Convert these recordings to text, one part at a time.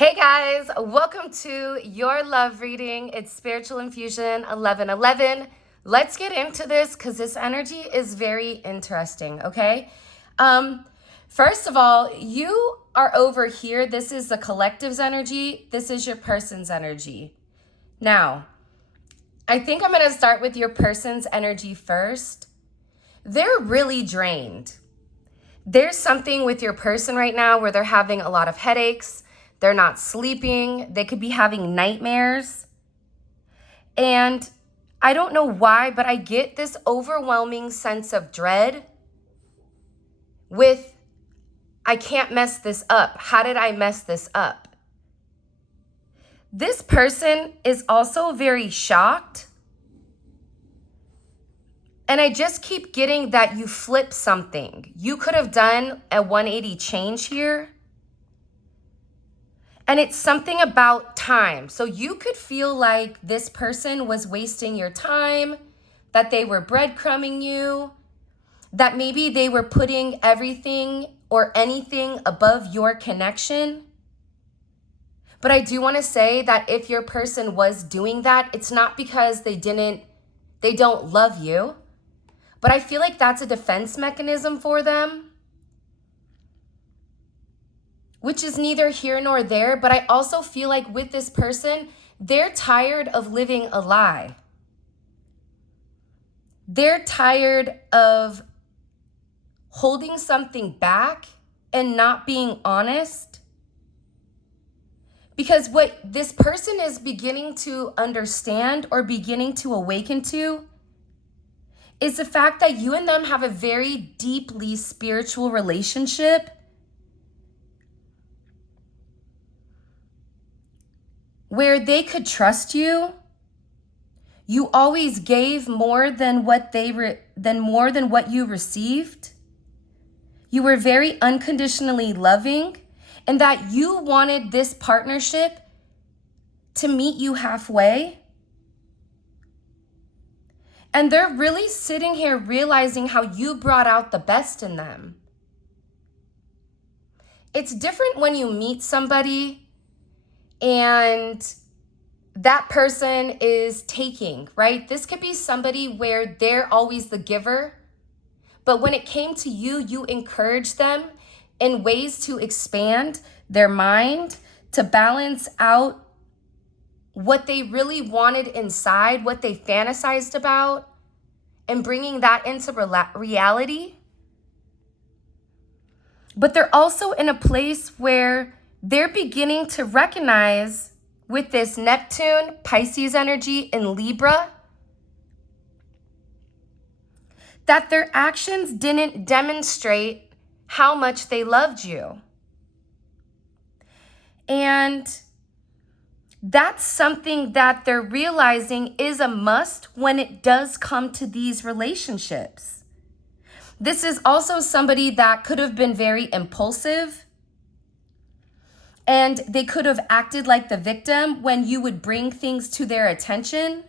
Hey guys, welcome to your love reading. It's Spiritual Infusion 1111. Let's get into this because this energy is very interesting, okay? First of all, you are over here. This is the collective's energy. This is your person's energy. Now, I think I'm going to start with your person's energy first. They're really drained. There's something with your person right now where they're having a lot of headaches. They're not sleeping. They could be having nightmares. And I don't know why, but I get this overwhelming sense of dread with, I can't mess this up. How did I mess this up? This person is also very shocked. And I just keep getting that you flip something. You could have done a 180 change here. And it's something about time. So you could feel like this person was wasting your time, that they were breadcrumbing you, that maybe they were putting everything or anything above your connection. But I do want to say that if your person was doing that, it's not because they don't love you. But I feel like that's a defense mechanism for them, which is neither here nor there. But I also feel like with this person, they're tired of living a lie. They're tired of holding something back and not being honest. Because what this person is beginning to understand or beginning to awaken to is the fact that you and them have a very deeply spiritual relationship where they could trust you. You always gave more than what you received. You were very unconditionally loving, and that you wanted this partnership to meet you halfway. And they're really sitting here realizing how you brought out the best in them. It's different when you meet somebody and that person is taking, right? This could be somebody where they're always the giver, but when it came to you, you encouraged them in ways to expand their mind, to balance out what they really wanted inside, what they fantasized about, and bringing that into reality. But they're also in a place where they're beginning to recognize, with this Neptune, Pisces energy in Libra, that their actions didn't demonstrate how much they loved you. And that's something that they're realizing is a must when it does come to these relationships. This is also somebody that could have been very impulsive, and they could have acted like the victim when you would bring things to their attention.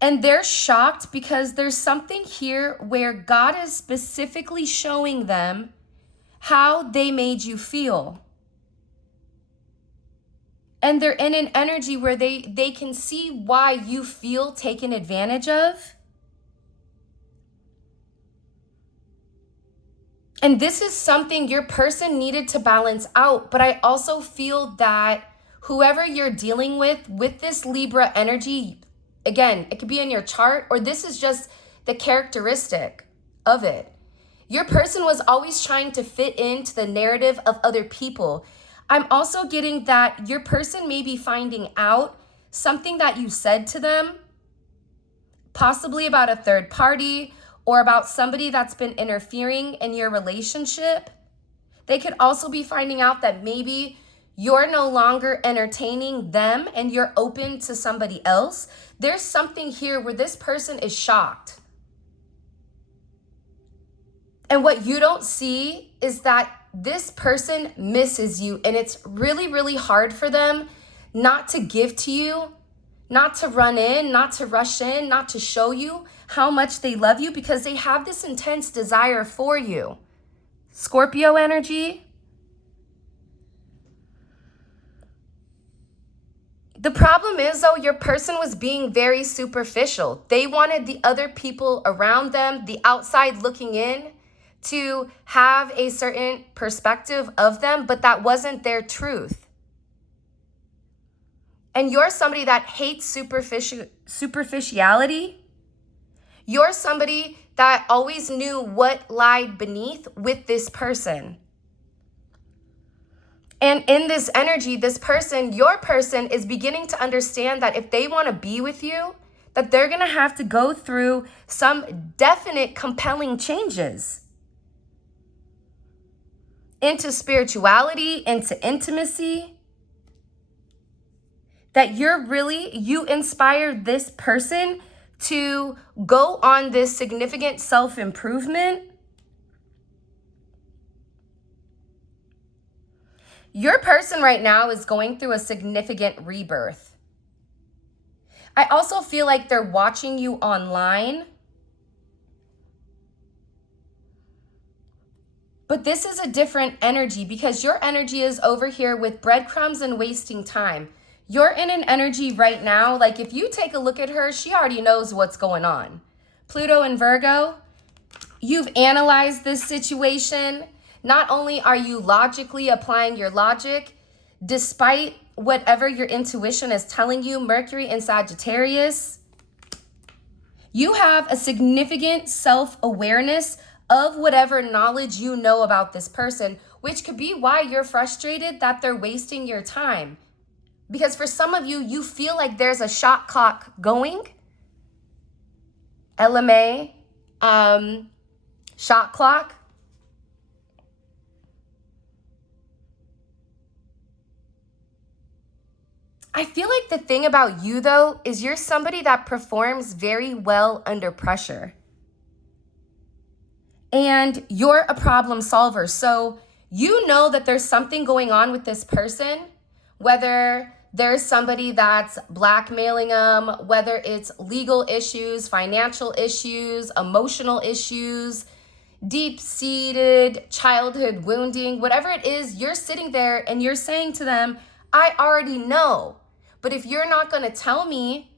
And they're shocked because there's something here where God is specifically showing them how they made you feel. And they're in an energy where they can see why you feel taken advantage of. And this is something your person needed to balance out. But I also feel that whoever you're dealing with this Libra energy, again, it could be in your chart, or this is just the characteristic of it. Your person was always trying to fit into the narrative of other people. I'm also getting that your person may be finding out something that you said to them, possibly about a third party or about somebody that's been interfering in your relationship. They could also be finding out that maybe you're no longer entertaining them and you're open to somebody else. There's something here where this person is shocked. And what you don't see is that this person misses you, and it's really, really hard for them not to give to you, not to run in, not to rush in, not to show you how much they love you, because they have this intense desire for you. Scorpio energy, The problem is, though, your person was being very superficial. They wanted the other people around them, the outside looking in, to have a certain perspective of them, but that wasn't their truth. And you're somebody that hates superficiality. You're somebody that always knew what lied beneath with this person. And in this energy, this person, your person, is beginning to understand that if they want to be with you, that they're going to have to go through some definite compelling changes into spirituality, into intimacy. That you inspired this person to go on this significant self-improvement. Your person right now is going through a significant rebirth. I also feel like they're watching you online. But this is a different energy because your energy is over here with breadcrumbs and wasting time. You're in an energy right now, like if you take a look at her, she already knows what's going on. Pluto and Virgo, you've analyzed this situation. Not only are you logically applying your logic, despite whatever your intuition is telling you, Mercury and Sagittarius, you have a significant self-awareness of whatever knowledge you know about this person, which could be why you're frustrated that they're wasting your time. Because for some of you, you feel like there's a shot clock going. LMA, shot clock. I feel like the thing about you, though, is you're somebody that performs very well under pressure. And you're a problem solver. So you know that there's something going on with this person, whether there's somebody that's blackmailing them, whether it's legal issues, financial issues, emotional issues, deep-seated childhood wounding, whatever it is, you're sitting there and you're saying to them, I already know. But if you're not going to tell me,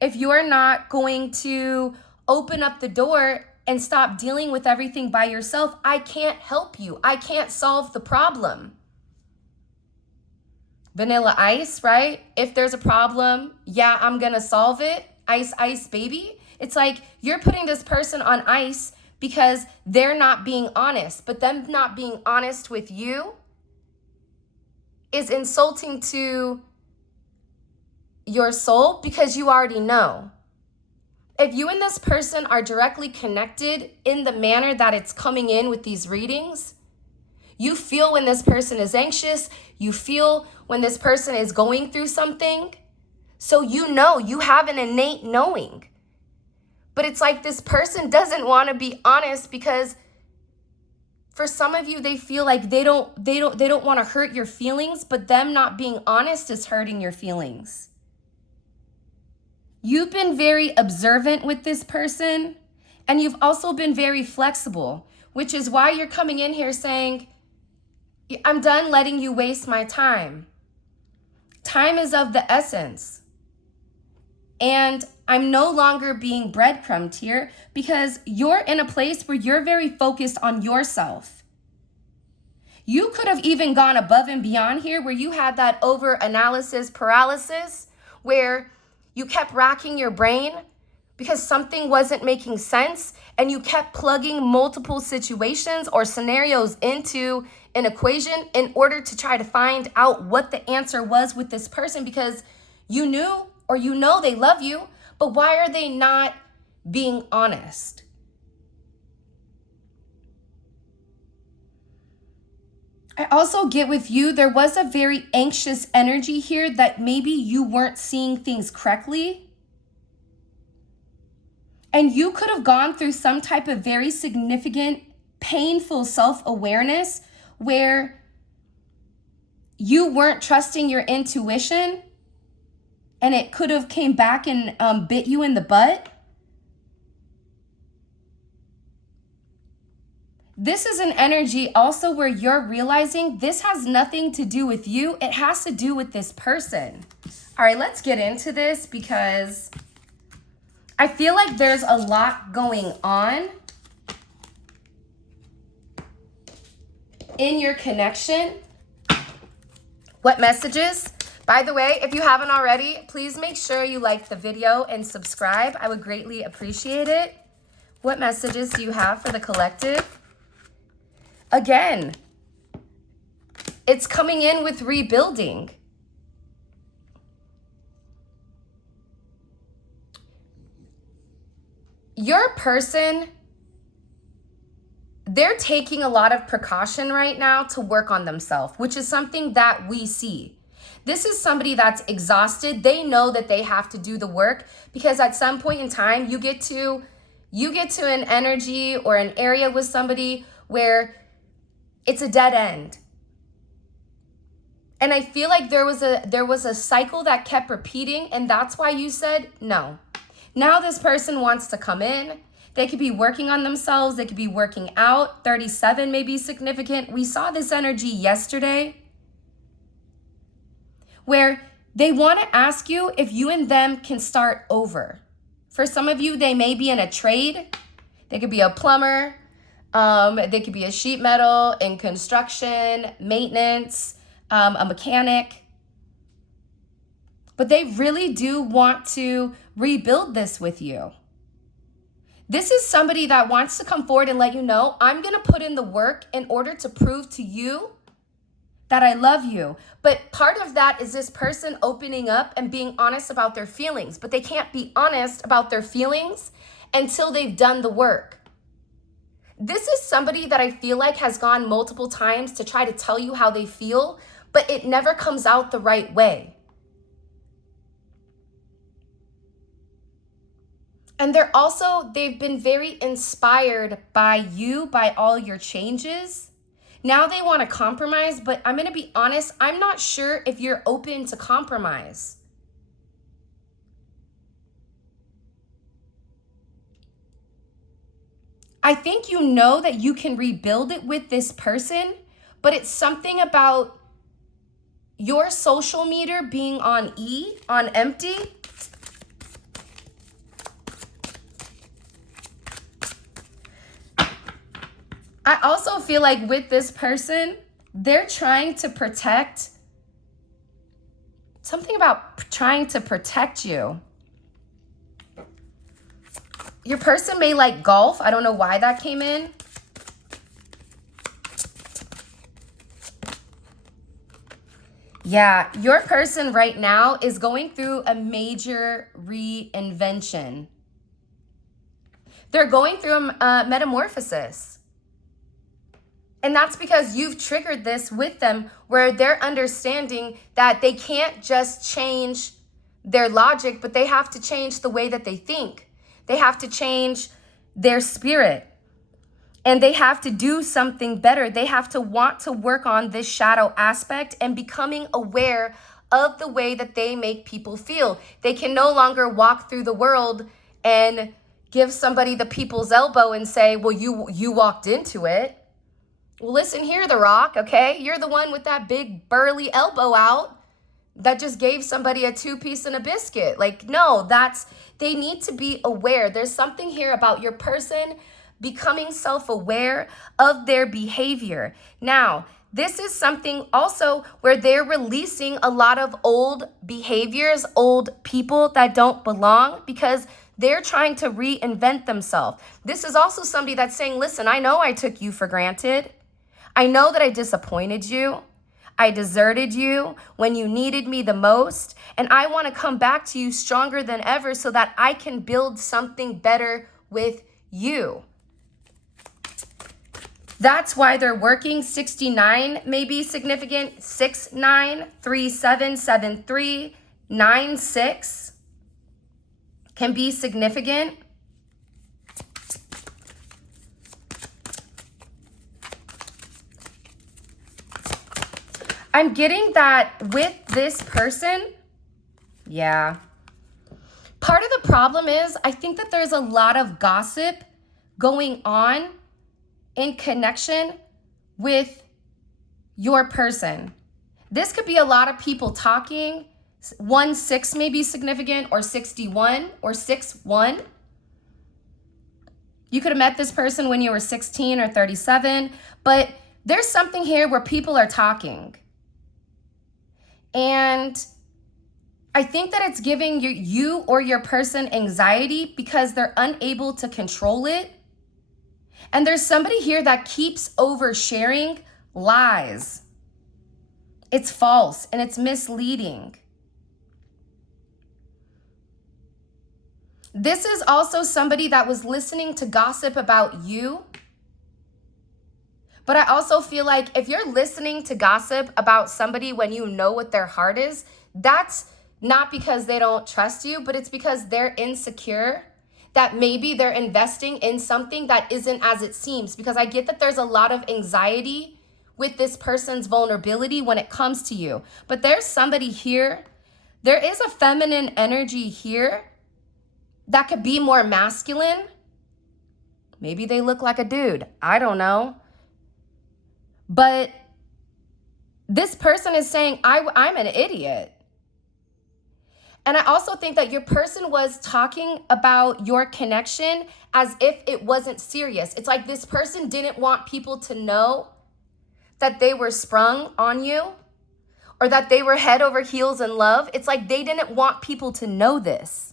if you're not going to open up the door and stop dealing with everything by yourself, I can't help you. I can't solve the problem. Vanilla Ice, right? If there's a problem, yeah, I'm going to solve it. Ice, ice, baby. It's like you're putting this person on ice because they're not being honest. But them not being honest with you is insulting to your soul because you already know. If you and this person are directly connected in the manner that it's coming in with these readings, you feel when this person is anxious, you feel when this person is going through something. So you know, you have an innate knowing. But it's like this person doesn't want to be honest because for some of you, they feel like they don't want to hurt your feelings, but them not being honest is hurting your feelings. You've been very observant with this person, and you've also been very flexible, which is why you're coming in here saying, I'm done letting you waste my time. Time is of the essence. And I'm no longer being breadcrumbed here because you're in a place where you're very focused on yourself. You could have even gone above and beyond here where you had that over-analysis paralysis where you kept racking your brain because something wasn't making sense and you kept plugging multiple situations or scenarios into an equation in order to try to find out what the answer was with this person because you knew or you know they love you, but why are they not being honest? I also get with you, there was a very anxious energy here that maybe you weren't seeing things correctly. And you could have gone through some type of very significant, painful self-awareness where you weren't trusting your intuition and it could have came back and bit you in the butt. This is an energy also where you're realizing this has nothing to do with you. It has to do with this person. All right, let's get into this because I feel like there's a lot going on in your connection. What messages? By the way, if you haven't already, please make sure you like the video and subscribe. I would greatly appreciate it. What messages do you have for the collective? Again, it's coming in with rebuilding. Your person, they're taking a lot of precaution right now to work on themselves, which is something that we see. This is somebody that's exhausted. They know that they have to do the work because at some point in time, you get to an energy or an area with somebody where it's a dead end. And I feel like there was a cycle that kept repeating, and that's why you said no. Now this person wants to come in. They could be working on themselves. They could be working out. 37 may be significant. We saw this energy yesterday where they want to ask you if you and them can start over. For some of you, they may be in a trade. They could be a plumber. They could be a sheet metal in construction, maintenance, a mechanic. But they really do want to rebuild this with you. This is somebody that wants to come forward and let you know, I'm going to put in the work in order to prove to you that I love you. But part of that is this person opening up and being honest about their feelings. But they can't be honest about their feelings until they've done the work. This is somebody that I feel like has gone multiple times to try to tell you how they feel, but it never comes out the right way. And they've been very inspired by you, by all your changes. Now they want to compromise, but I'm going to be honest, I'm not sure if you're open to compromise. I think you know that you can rebuild it with this person, but it's something about your social meter being on empty. I also feel like with this person, they're trying to protect, something about trying to protect you. Your person may like golf. I don't know why that came in. Yeah, your person right now is going through a major reinvention. They're going through a metamorphosis. And that's because you've triggered this with them where they're understanding that they can't just change their logic, but they have to change the way that they think. They have to change their spirit. And they have to do something better. They have to want to work on this shadow aspect and becoming aware of the way that they make people feel. They can no longer walk through the world and give somebody the people's elbow and say, well, you walked into it. Well, listen here, The Rock, okay? You're the one with that big burly elbow out that just gave somebody a 2-piece and a biscuit. Like, no, they need to be aware. There's something here about your person becoming self-aware of their behavior. Now, this is something also where they're releasing a lot of old behaviors, old people that don't belong because they're trying to reinvent themselves. This is also somebody that's saying, listen, I know I took you for granted. I know that I disappointed you. I deserted you when you needed me the most. And I want to come back to you stronger than ever so that I can build something better with you. That's why they're working. 69 may be significant. 69, 37, 73, 96 can be significant. I'm getting that with this person, yeah. Part of the problem is I think that there's a lot of gossip going on in connection with your person. This could be a lot of people talking, 1-6 may be significant, or 61, or 6-1. You could have met this person when you were 16 or 37, but there's something here where people are talking. And I think that it's giving you or your person anxiety because they're unable to control it. And there's somebody here that keeps oversharing lies. It's false and it's misleading. This is also somebody that was listening to gossip about you. But I also feel like if you're listening to gossip about somebody when you know what their heart is, that's not because they don't trust you, but it's because they're insecure, that maybe they're investing in something that isn't as it seems. Because I get that there's a lot of anxiety with this person's vulnerability when it comes to you. But there's somebody here, there is a feminine energy here that could be more masculine. Maybe they look like a dude. I don't know. But this person is saying, I'm an idiot. And I also think that your person was talking about your connection as if it wasn't serious. It's like this person didn't want people to know that they were sprung on you or that they were head over heels in love. It's like they didn't want people to know this.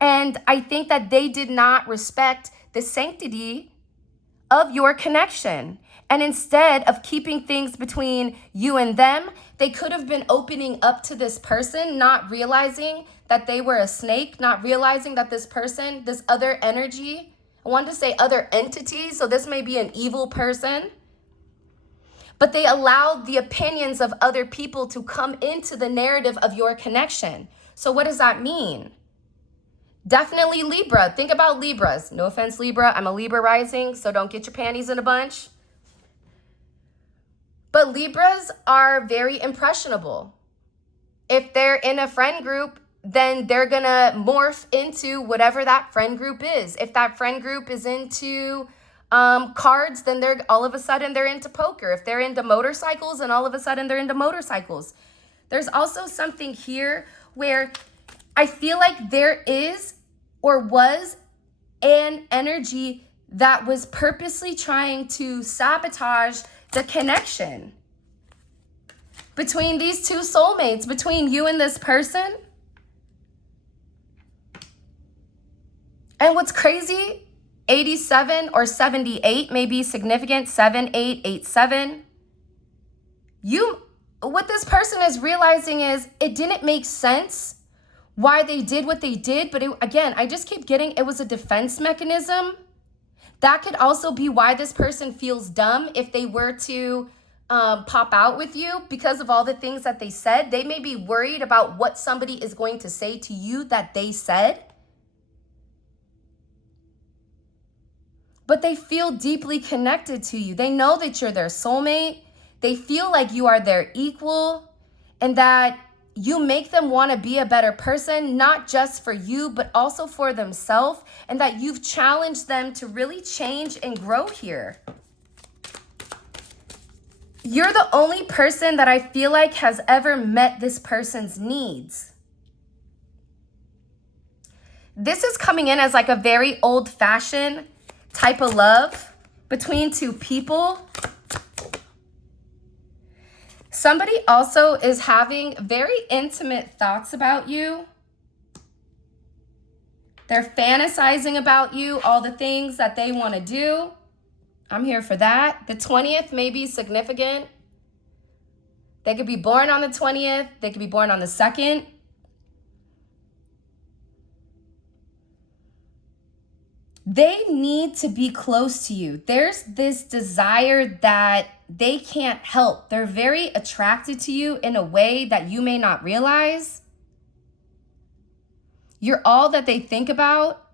And I think that they did not respect the sanctity of your connection. And instead of keeping things between you and them, they could have been opening up to this person, not realizing that they were a snake, not realizing that this person, this other energy, I wanted to say other entity, so this may be an evil person, but they allowed the opinions of other people to come into the narrative of your connection. So what does that mean? Definitely Libra. Think about Libras. No offense, Libra. I'm a Libra rising, so don't get your panties in a bunch. But Libras are very impressionable. If they're in a friend group, then they're going to morph into whatever that friend group is. If that friend group is into cards, then they're all of a sudden they're into poker. If they're into motorcycles, then all of a sudden they're into motorcycles. There's also something here where I feel like there is or was an energy that was purposely trying to sabotage the connection between these two soulmates, between you and this person. And what's crazy, 87 or 78 may be significant, 7887. What this person is realizing is it didn't make sense why they did what they did, but again, I just keep getting it was a defense mechanism. That could also be why this person feels dumb if they were to pop out with you because of all the things that they said. They may be worried about what somebody is going to say to you that they said. But they feel deeply connected to you. They know that you're their soulmate. They feel like you are their equal and that you make them want to be a better person, not just for you, but also for themselves, and that you've challenged them to really change and grow here. You're the only person that I feel like has ever met this person's needs. This is coming in as like a very old-fashioned type of love between two people. Somebody also is having very intimate thoughts about you. They're fantasizing about you, all the things that they want to do. I'm here for that. The 20th may be significant. They could be born on the 20th. They could be born on the 2nd. They need to be close to you. There's this desire that they can't help. They're very attracted to you in a way that you may not realize. You're all that they think about.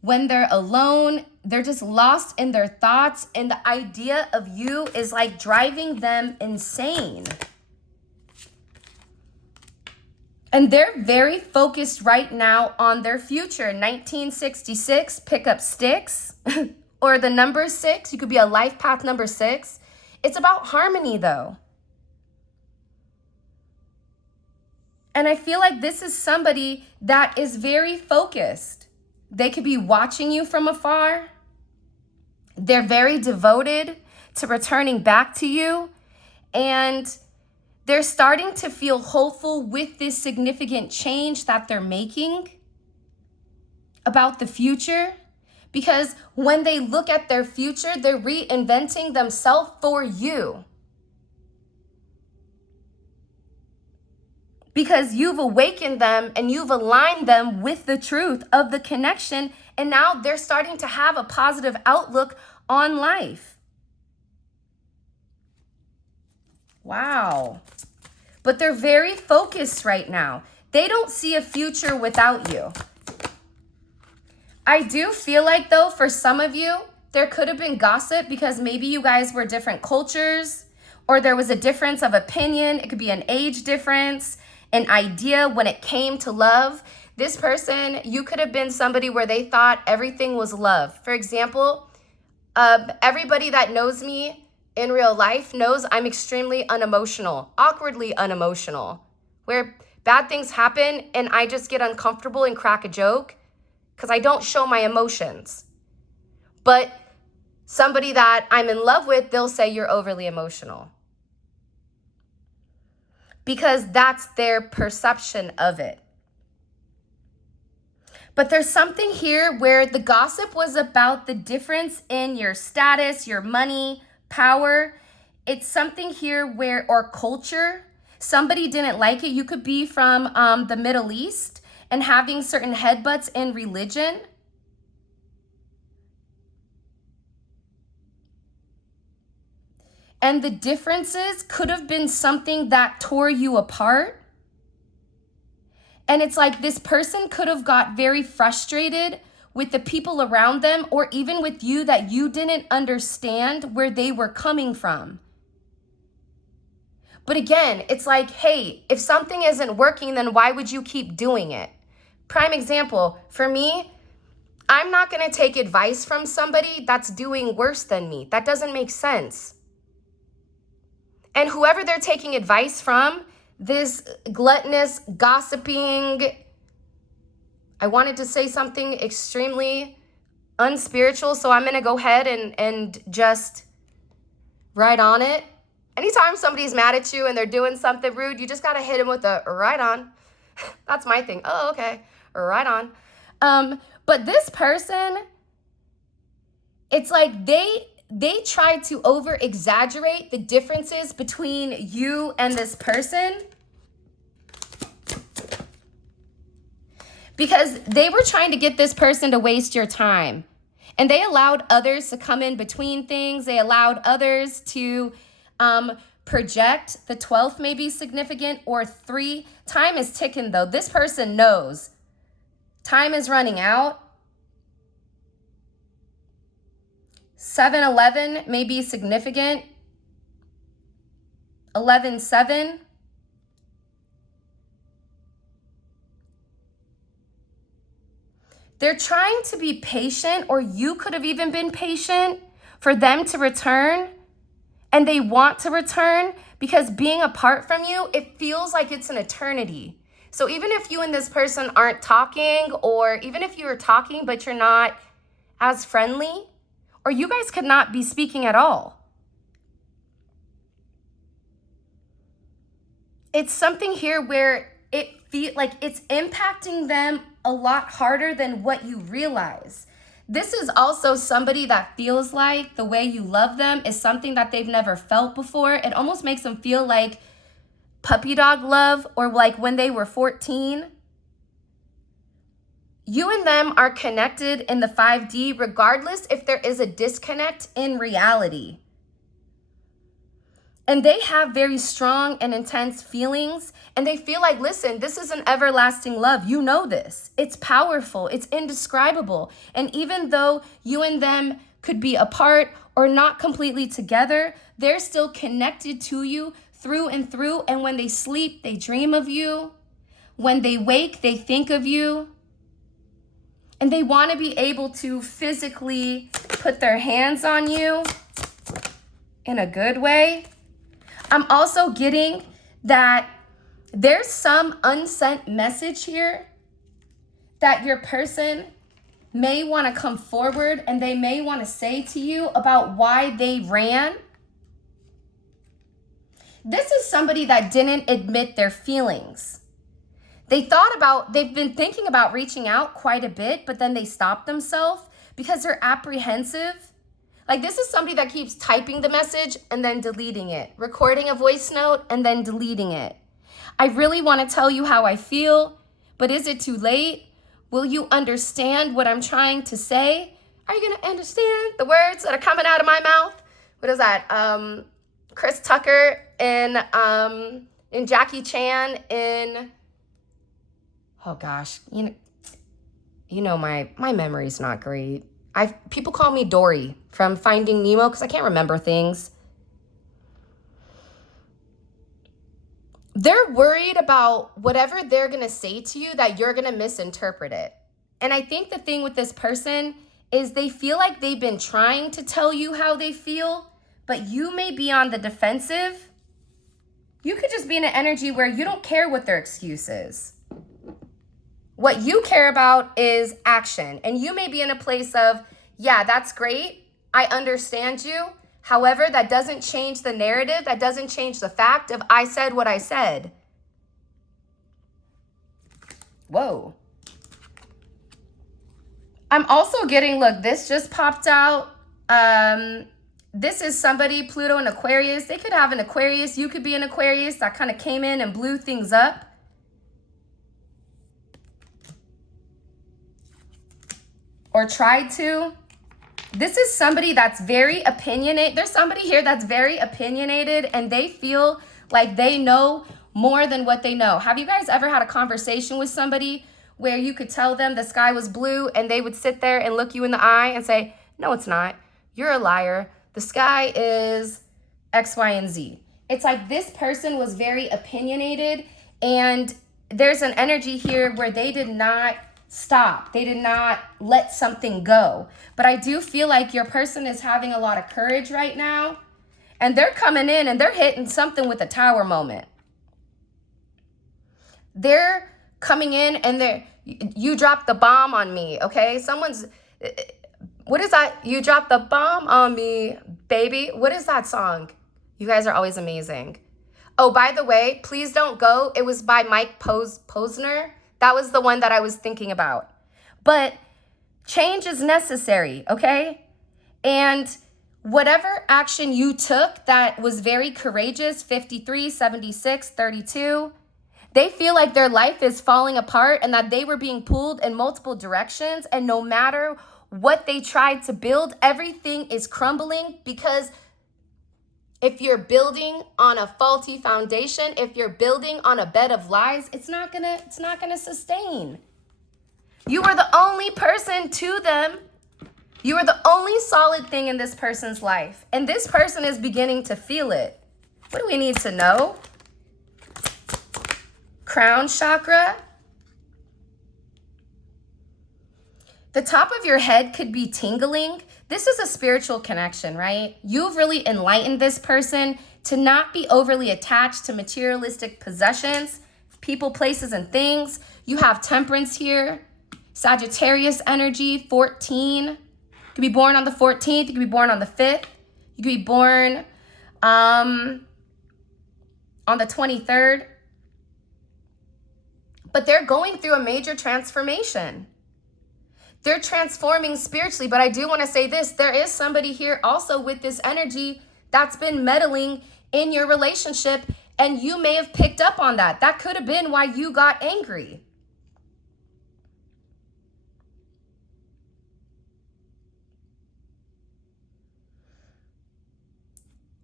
When they're alone, they're just lost in their thoughts, and the idea of you is like driving them insane. And they're very focused right now on their future. 1966, pick up sticks, or the number 6. You could be a life path number 6. It's about harmony, though. And I feel like this is somebody that is very focused. They could be watching you from afar. They're very devoted to returning back to you. And they're starting to feel hopeful with this significant change that they're making about the future. Because when they look at their future, they're reinventing themselves for you. Because you've awakened them and you've aligned them with the truth of the connection. And now they're starting to have a positive outlook on life. Wow. But they're very focused right now. They don't see a future without you. I do feel like, though, for some of you, there could have been gossip because maybe you guys were different cultures, or there was a difference of opinion. It could be an age difference, an idea when it came to love. This person, you could have been somebody where they thought everything was love. For example, everybody that knows me in real life knows I'm extremely unemotional, awkwardly unemotional, where bad things happen and I just get uncomfortable and crack a joke because I don't show my emotions. But somebody that I'm in love with, they'll say you're overly emotional, because that's their perception of it. But there's something here where the gossip was about the difference in your status, your money, power. It's something here where, or culture, somebody didn't like it. You could be from the Middle East and having certain headbutts in religion. And the differences could have been something that tore you apart. And it's like this person could have got very frustrated with the people around them, or even with you, that you didn't understand where they were coming from. But again, it's like, hey, if something isn't working, then why would you keep doing it? Prime example, for me, I'm not going to take advice from somebody that's doing worse than me. That doesn't make sense. And whoever they're taking advice from, this gluttonous, gossiping, I wanted to say something extremely unspiritual, so I'm going to go ahead and just write on it. Anytime somebody's mad at you and they're doing something rude, you just got to hit them with a right on. That's my thing. Oh, okay. Right on. But this person, it's like they try to over exaggerate the differences between you and this person, because they were trying to get this person to waste your time. And they allowed others to come in between things. They allowed others to project. The 12th may be significant, or 3. Time is ticking, though. This person knows time is running out. 7-11 may be significant. 11-7. They're trying to be patient, or you could have even been patient for them to return. And they want to return because being apart from you, it feels like it's an eternity. So even if you and this person aren't talking, or even if you're talking but you're not as friendly, or you guys could not be speaking at all, it's something here where it feels like it's impacting them a lot harder than what you realize. This is also somebody that feels like the way you love them is something that they've never felt before. It almost makes them feel like puppy dog love, or like when they were 14. You and them are connected in the 5D, regardless if there is a disconnect in reality. And they have very strong and intense feelings, and they feel like, listen, this is an everlasting love. You know this. It's powerful. It's indescribable. And even though you and them could be apart or not completely together, they're still connected to you through and through. And when they sleep, they dream of you. When they wake, they think of you. And they want to be able to physically put their hands on you in a good way. I'm also getting that There's some unsent message here that your person may want to come forward and they may want to say to you about why they ran. This is somebody that didn't admit their feelings. They've been thinking about reaching out quite a bit, but then they stop themselves because they're apprehensive. Like, this is somebody that keeps typing the message and then deleting it, recording a voice note and then deleting it. I really want to tell you how I feel, but is it too late? Will you understand what I'm trying to say? Are you going to understand the words that are coming out of my mouth? What is that? Chris Tucker in Jackie Chan in, oh gosh, you know my memory's not great. People call me Dory from Finding Nemo because I can't remember things. They're worried about whatever they're going to say to you that you're going to misinterpret it. And I think the thing with this person is they feel like they've been trying to tell you how they feel, but you may be on the defensive. You could just be in an energy where you don't care what their excuse is. What you care about is action. And you may be in a place of, yeah, that's great. I understand you. However, that doesn't change the narrative. That doesn't change the fact of I said what I said. Whoa. I'm also getting, look, this just popped out. This is somebody, Pluto and Aquarius. They could have an Aquarius. You could be an Aquarius that kind of came in and blew things up. Or tried to. This is somebody that's very opinionated. There's somebody here that's very opinionated and they feel like they know more than what they know. Have you guys ever had a conversation with somebody where you could tell them the sky was blue and they would sit there and look you in the eye and say, no, it's not. You're a liar. The sky is X, Y, and Z. It's like this person was very opinionated and there's an energy here where they did not stop. They did not let something go. But I do feel like your person is having a lot of courage right now. And they're coming in and they're hitting something with a tower moment. They're coming in and you dropped the bomb on me, okay? What is that? You dropped the bomb on me, baby. What is that song? You guys are always amazing. Oh, by the way, Please Don't Go. It was by Mike Posner. That was the one that I was thinking about. But change is necessary, okay? And whatever action you took that was very courageous, 53, 76, 32, they feel like their life is falling apart and that they were being pulled in multiple directions. And no matter what they tried to build, everything is crumbling because if you're building on a faulty foundation, if you're building on a bed of lies, it's not gonna sustain. You were the only person to them. You are the only solid thing in this person's life. And this person is beginning to feel it. What do we need to know? Crown chakra. The top of your head could be tingling. This is a spiritual connection, right? You've really enlightened this person to not be overly attached to materialistic possessions, people, places, and things. You have temperance here. Sagittarius energy, 14. You could be born on the 14th. You could be born on the 5th. You could be born on the 23rd. But they're going through a major transformation. They're transforming spiritually, but I do want to say this. There is somebody here also with this energy that's been meddling in your relationship, and you may have picked up on that. That could have been why you got angry.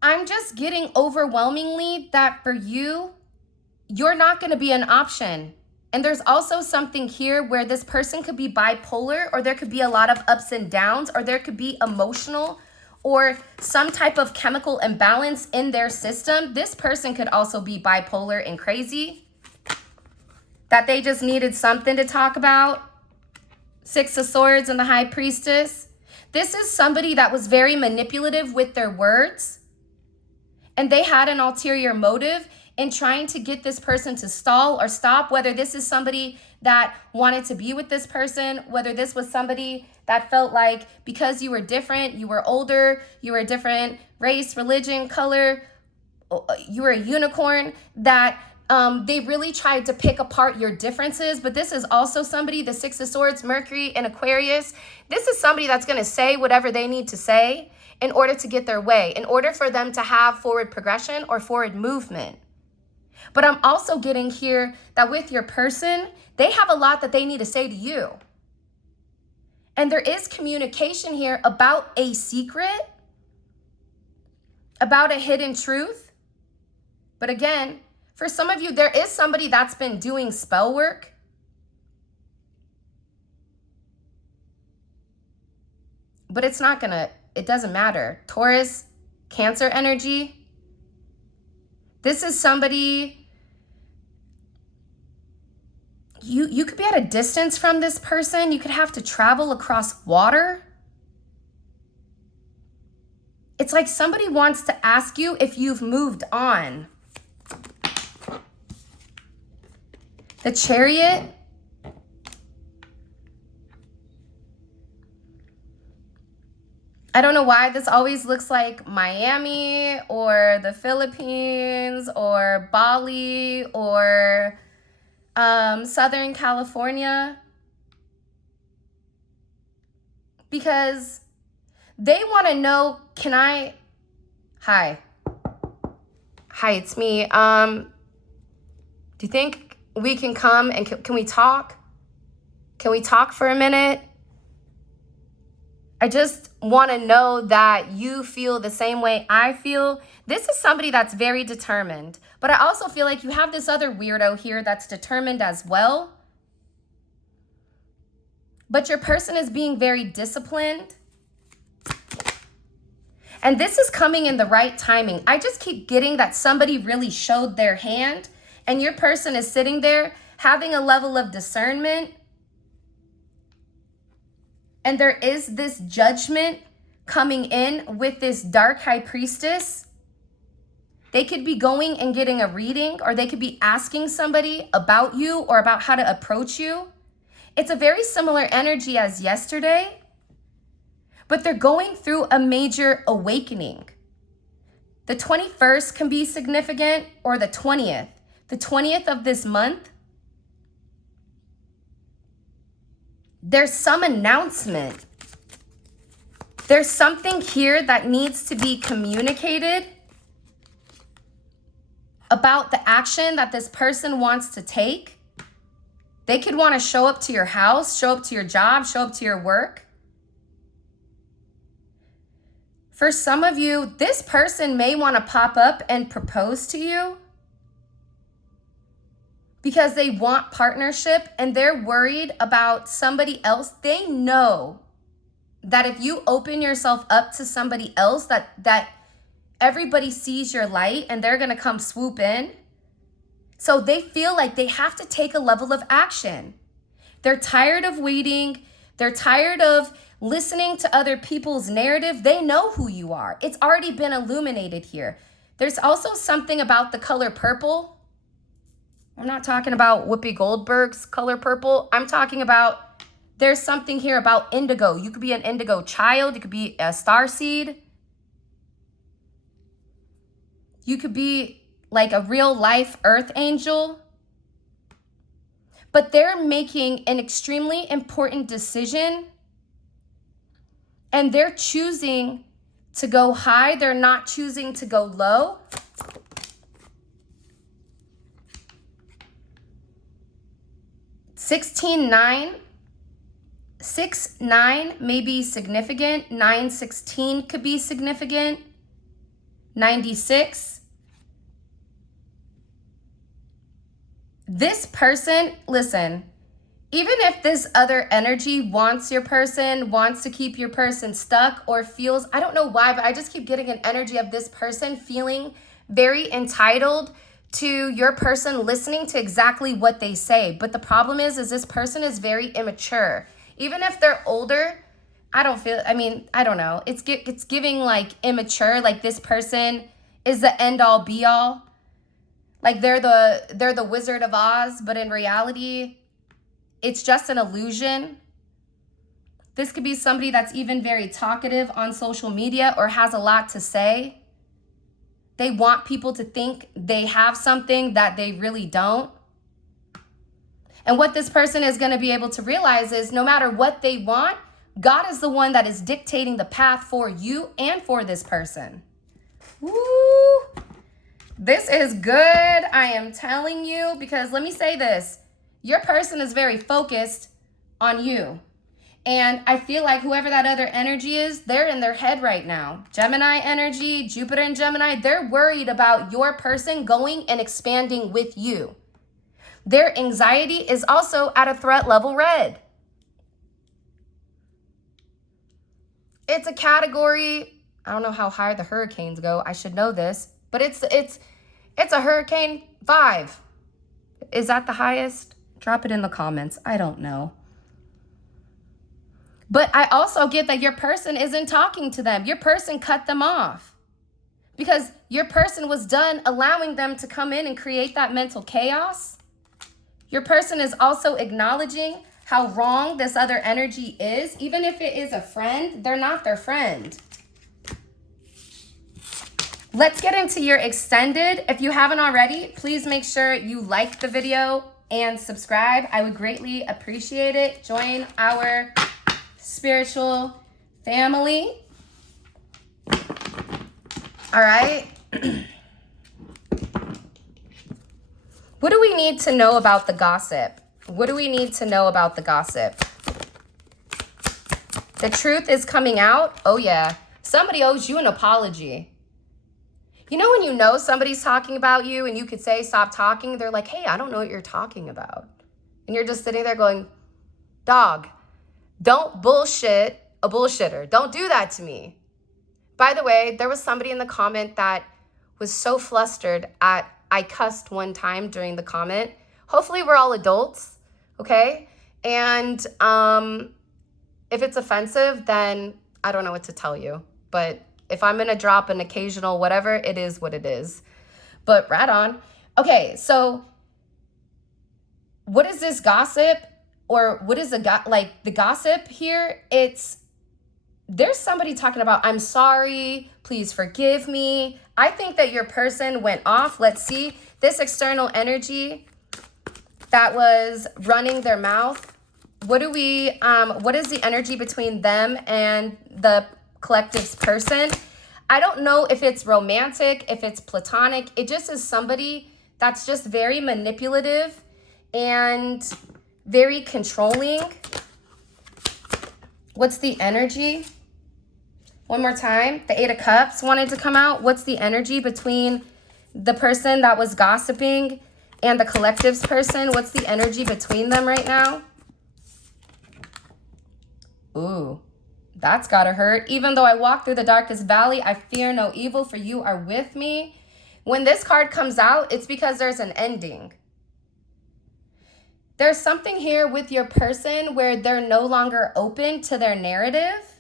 I'm just getting overwhelmingly that for you, you're not going to be an option. And there's also something here where this person could be bipolar, or there could be a lot of ups and downs, or there could be emotional or some type of chemical imbalance in their system. This person could also be bipolar and crazy, that they just needed something to talk about. Six of Swords and the High Priestess. This is somebody that was very manipulative with their words, and they had an ulterior motive. in trying to get this person to stall or stop, whether this is somebody that wanted to be with this person, whether this was somebody that felt like because you were different, you were older, you were a different race, religion, color, you were a unicorn, that they really tried to pick apart your differences. But this is also somebody, the Six of Swords, Mercury and Aquarius. This is somebody that's going to say whatever they need to say in order to get their way, in order for them to have forward progression or forward movement. But I'm also getting here that with your person, they have a lot that they need to say to you. And there is communication here about a secret, about a hidden truth. But again, for some of you, there is somebody that's been doing spell work. But it's not gonna, it doesn't matter. Taurus, Cancer energy. This is somebody, you could be at a distance from this person. You could have to travel across water. It's like somebody wants to ask you if you've moved on. The Chariot. I don't know why this always looks like Miami or the Philippines or Bali or Southern California, because they want to know, hi, it's me. Do you think we can come and can we talk? Can we talk for a minute? I just want to know that you feel the same way I feel. This is somebody that's very determined, but I also feel like you have this other weirdo here that's determined as well. But your person is being very disciplined. And this is coming in the right timing. I just keep getting that somebody really showed their hand, and your person is sitting there having a level of discernment. And there is this judgment coming in with this dark high priestess. They could be going and getting a reading, or they could be asking somebody about you or about how to approach you. It's a very similar energy as yesterday, but they're going through a major awakening. The 21st can be significant, or the 20th. The 20th of this month, there's some announcement. There's something here that needs to be communicated about the action that this person wants to take. They could want to show up to your house, show up to your job, show up to your work. For some of you, this person may want to pop up and propose to you because they want partnership and they're worried about somebody else. They know that if you open yourself up to somebody else, that everybody sees your light and they're going to come swoop in. So they feel like they have to take a level of action. They're tired of waiting. They're tired of listening to other people's narrative. They know who you are. It's already been illuminated here. There's also something about the color purple. I'm not talking about Whoopi Goldberg's color purple. I'm talking about, there's something here about indigo. You could be an indigo child. You could be a starseed. You could be like a real life earth angel. But they're making an extremely important decision, and they're choosing to go high. They're not choosing to go low. (16-9). 6-9 may be significant. 9-16 could be significant. 96. This person, listen, even if this other energy wants your person, wants to keep your person stuck, or feels, I don't know why, but I just keep getting an energy of this person feeling very entitled to your person listening to exactly what they say. But the problem is this person is very immature. Even if they're older, I don't know. It's giving like immature, like this person is the end all be all. Like they're the Wizard of Oz, but in reality, it's just an illusion. This could be somebody that's even very talkative on social media or has a lot to say. They want people to think they have something that they really don't. And what this person is going to be able to realize is no matter what they want, God is the one that is dictating the path for you and for this person. Woo! This is good, I am telling you, because let me say this. Your person is very focused on you. And I feel like whoever that other energy is, they're in their head right now. Gemini energy, Jupiter and Gemini, they're worried about your person going and expanding with you. Their anxiety is also at a threat level red. It's a category, I don't know how high the hurricanes go. I should know this, but it's a hurricane 5. Is that the highest? Drop it in the comments. I don't know. But I also get that your person isn't talking to them. Your person cut them off because your person was done allowing them to come in and create that mental chaos. Your person is also acknowledging how wrong this other energy is. Even if it is a friend, they're not their friend. Let's get into your extended. If you haven't already, please make sure you like the video and subscribe. I would greatly appreciate it. Join our spiritual family. All right. What do we need to know about the gossip? What do we need to know about the gossip? The truth is coming out. Oh yeah. Somebody owes you an apology. You know when you know somebody's talking about you and you could say, stop talking. They're like, hey, I don't know what you're talking about. And you're just sitting there going, dog, don't bullshit a bullshitter. Don't do that to me. By the way, there was somebody in the comment that was so flustered at I cussed one time during the comment. Hopefully we're all adults, okay? And if it's offensive, then I don't know what to tell you. But if I'm going to drop an occasional whatever, it is what it is. But right on. Okay, so what is this gossip? Or what is the gossip here? There's somebody talking about, I'm sorry, please forgive me. I think that your person went off. Let's see. This external energy that was running their mouth. What is the energy between them and the collective's person? I don't know if it's romantic, if it's platonic. It just is somebody that's just very manipulative and very controlling. What's the energy? One more time. The 8 of Cups wanted to come out. What's the energy between the person that was gossiping and the collective's person? What's the energy between them right now? Ooh, that's gotta hurt. Even though I walk through the darkest valley, I fear no evil, for you are with me. When this card comes out, it's because there's an ending. There's something here with your person where they're no longer open to their narrative.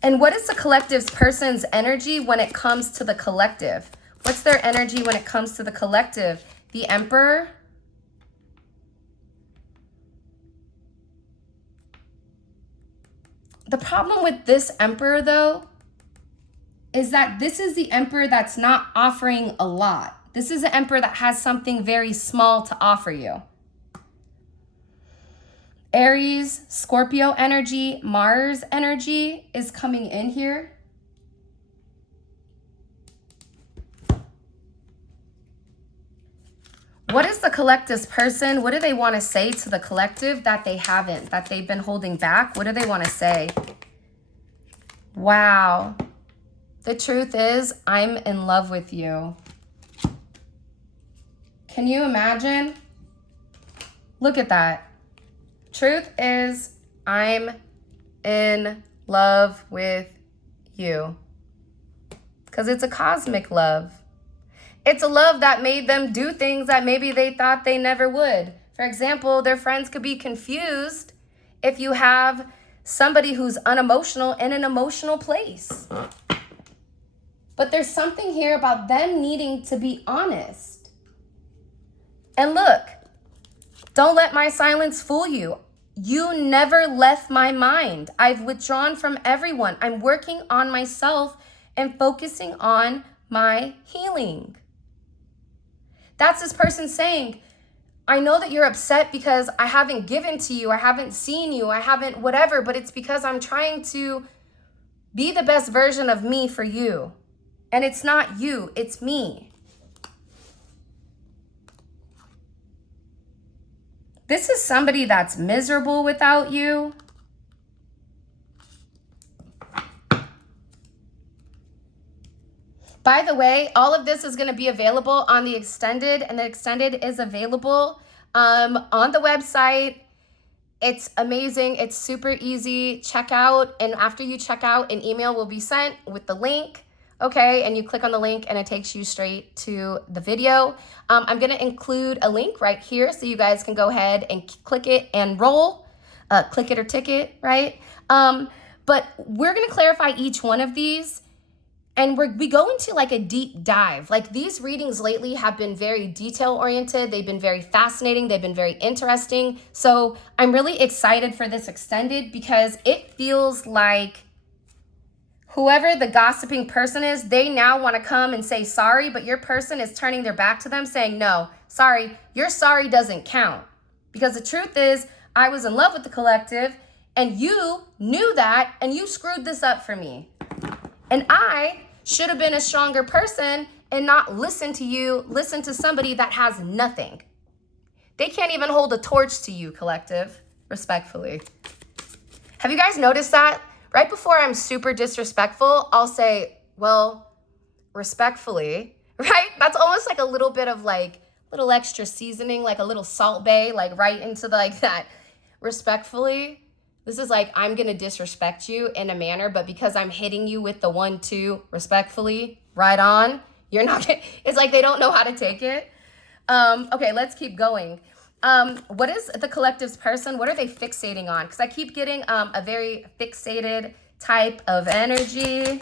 And what is the collective's person's energy when it comes to the collective? What's their energy when it comes to the collective? The Emperor. The problem with this Emperor, though, is that this is the Emperor that's not offering a lot. This is an Emperor that has something very small to offer you. Aries, Scorpio energy, Mars energy is coming in here. What is the collective's person? What do they want to say to the collective that they haven't, that they've been holding back? What do they want to say? Wow. The truth is, I'm in love with you. Can you imagine? Look at that. Truth is, I'm in love with you. Because it's a cosmic love. It's a love that made them do things that maybe they thought they never would. For example, their friends could be confused if you have somebody who's unemotional in an emotional place. But there's something here about them needing to be honest. And look, don't let my silence fool you. You never left my mind. I've withdrawn from everyone. I'm working on myself and focusing on my healing. That's this person saying, I know that you're upset because I haven't given to you, I haven't seen you, I haven't whatever, but it's because I'm trying to be the best version of me for you. And it's not you, it's me. This is somebody that's miserable without you. By the way, all of this is going to be available on the extended, and the extended is available on the website. It's amazing. It's super easy. Check out, and after you check out, an email will be sent with the link, okay? And you click on the link, and it takes you straight to the video. I'm going to include a link right here so you guys can go ahead and click it and roll. Click it or ticket, right? But we're going to clarify each one of these. And we go into like a deep dive. Like these readings lately have been very detail oriented. They've been very fascinating. They've been very interesting. So I'm really excited for this extended because it feels like whoever the gossiping person is, they now want to come and say sorry, but your person is turning their back to them saying, no, sorry, your sorry doesn't count. Because the truth is, I was in love with the collective and you knew that and you screwed this up for me. And I should have been a stronger person and not listen to you, listen to somebody that has nothing. They can't even hold a torch to you, collective, respectfully. Have you guys noticed that? Right before I'm super disrespectful, I'll say, well, respectfully, right? That's almost like a little bit of like, little extra seasoning, like a little Salt Bae, like right into the, like that, respectfully. This is like, I'm going to disrespect you in a manner, but because I'm hitting you with the 1-2 respectfully, right on, you're not gonna, it's like they don't know how to take it. Okay, let's keep going. What is the collective's person? What are they fixating on? Because I keep getting a very fixated type of energy.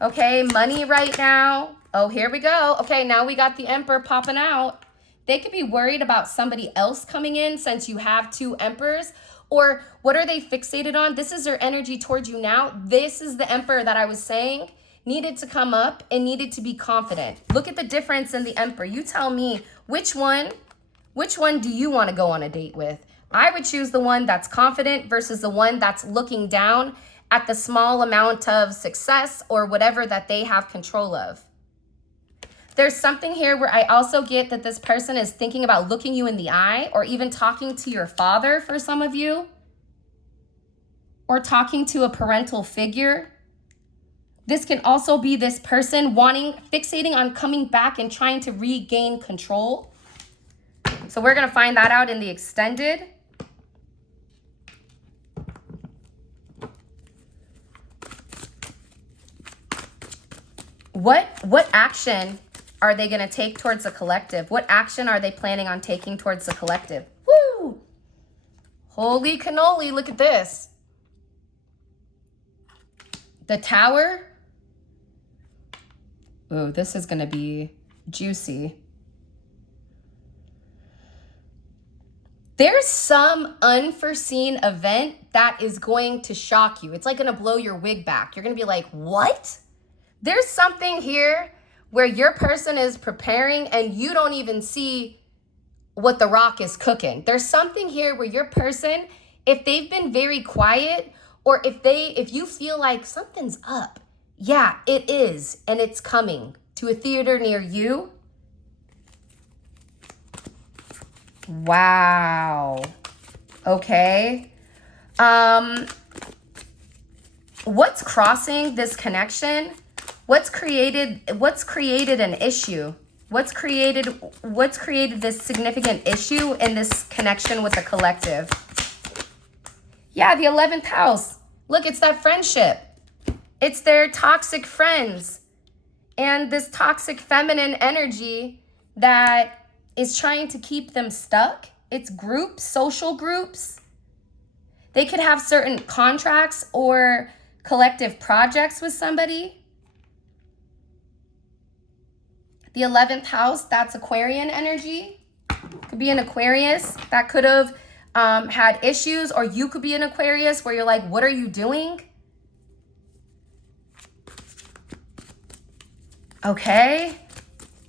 Okay, money right now. Oh, here we go. Okay, now we got the Emperor popping out. They could be worried about somebody else coming in since you have 2 Emperors. Or what are they fixated on? This is their energy towards you now. This is the Emperor that I was saying needed to come up and needed to be confident. Look at the difference in the Emperor. You tell me which one do you want to go on a date with? I would choose the one that's confident versus the one that's looking down at the small amount of success or whatever that they have control of. There's something here where I also get that this person is thinking about looking you in the eye or even talking to your father for some of you, or talking to a parental figure. This can also be this person fixating on coming back and trying to regain control. So we're going to find that out in the extended. What action are they going to take towards the collective? What action are they planning on taking towards the collective? Woo! Holy cannoli, look at this. The Tower. Ooh, this is going to be juicy. There's some unforeseen event that is going to shock you. It's like going to blow your wig back. You're going to be like, what? There's something here where your person is preparing and you don't even see what the rock is cooking. There's something here where your person, if they've been very quiet, or if you feel like something's up, yeah, it is, and it's coming to a theater near you. Wow. Okay. What's crossing this connection? What's created an issue? What's created this significant issue in this connection with the collective? Yeah, the 11th house. Look, it's that friendship. It's their toxic friends and this toxic feminine energy that is trying to keep them stuck. It's groups, social groups. They could have certain contracts or collective projects with somebody. The 11th house, that's Aquarian energy. Could be an Aquarius that could have had issues, or you could be an Aquarius where you're like, what are you doing? Okay,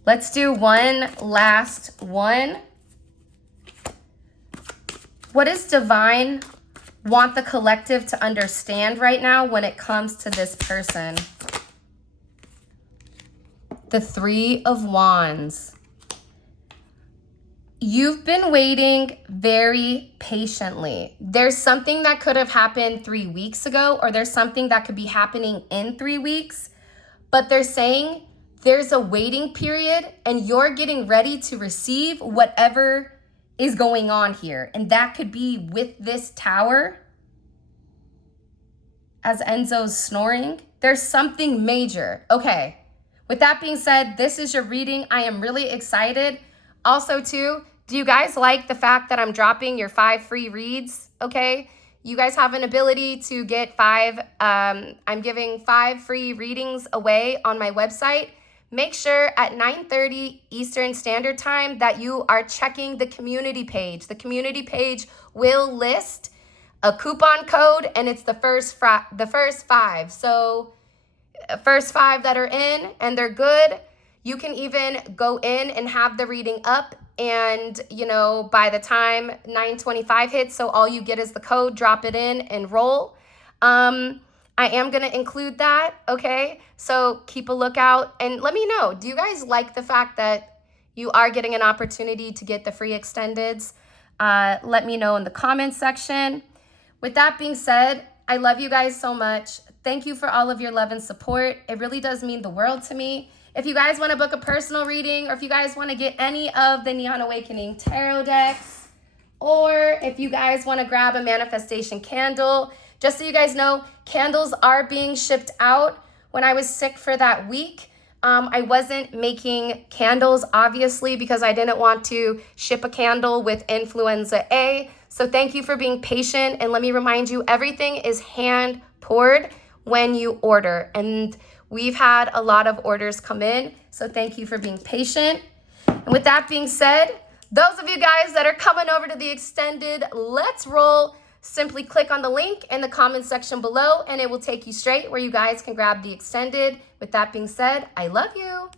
let's do one last one. What does divine want the collective to understand right now when it comes to this person? The 3 of Wands. You've been waiting very patiently. There's something that could have happened 3 weeks ago, or there's something that could be happening in 3 weeks, but they're saying there's a waiting period and you're getting ready to receive whatever is going on here. And that could be with this Tower, as Enzo's snoring. There's something major. Okay. With that being said, this is your reading. I am really excited. Also, too, do you guys like the fact that I'm dropping your 5 free reads? Okay. You guys have an ability to get 5. I'm giving 5 free readings away on my website. Make sure at 9:30 Eastern Standard Time that you are checking the community page. The community page will list a coupon code, and it's the first 5. So first 5 that are in and they're good, you can even go in and have the reading up, and you know, by the time 9:25 hits, so all you get is the code, drop it in and roll. I am going to include that, okay? So keep a lookout and let me know. Do you guys like the fact that you are getting an opportunity to get the free extendeds? Let me know in the comments section. With that being said, I love you guys so much. Thank you for all of your love and support. It really does mean the world to me. If you guys want to book a personal reading, or if you guys want to get any of the Neon Awakening tarot decks, or if you guys want to grab a manifestation candle, just so you guys know, candles are being shipped out. When I was sick for that week, I wasn't making candles, obviously, because I didn't want to ship a candle with influenza A. So thank you for being patient. And let me remind you, everything is hand poured when you order. And we've had a lot of orders come in. So thank you for being patient. And with that being said, those of you guys that are coming over to the extended, let's roll. Simply click on the link in the comment section below and it will take you straight where you guys can grab the extended. With that being said, I love you.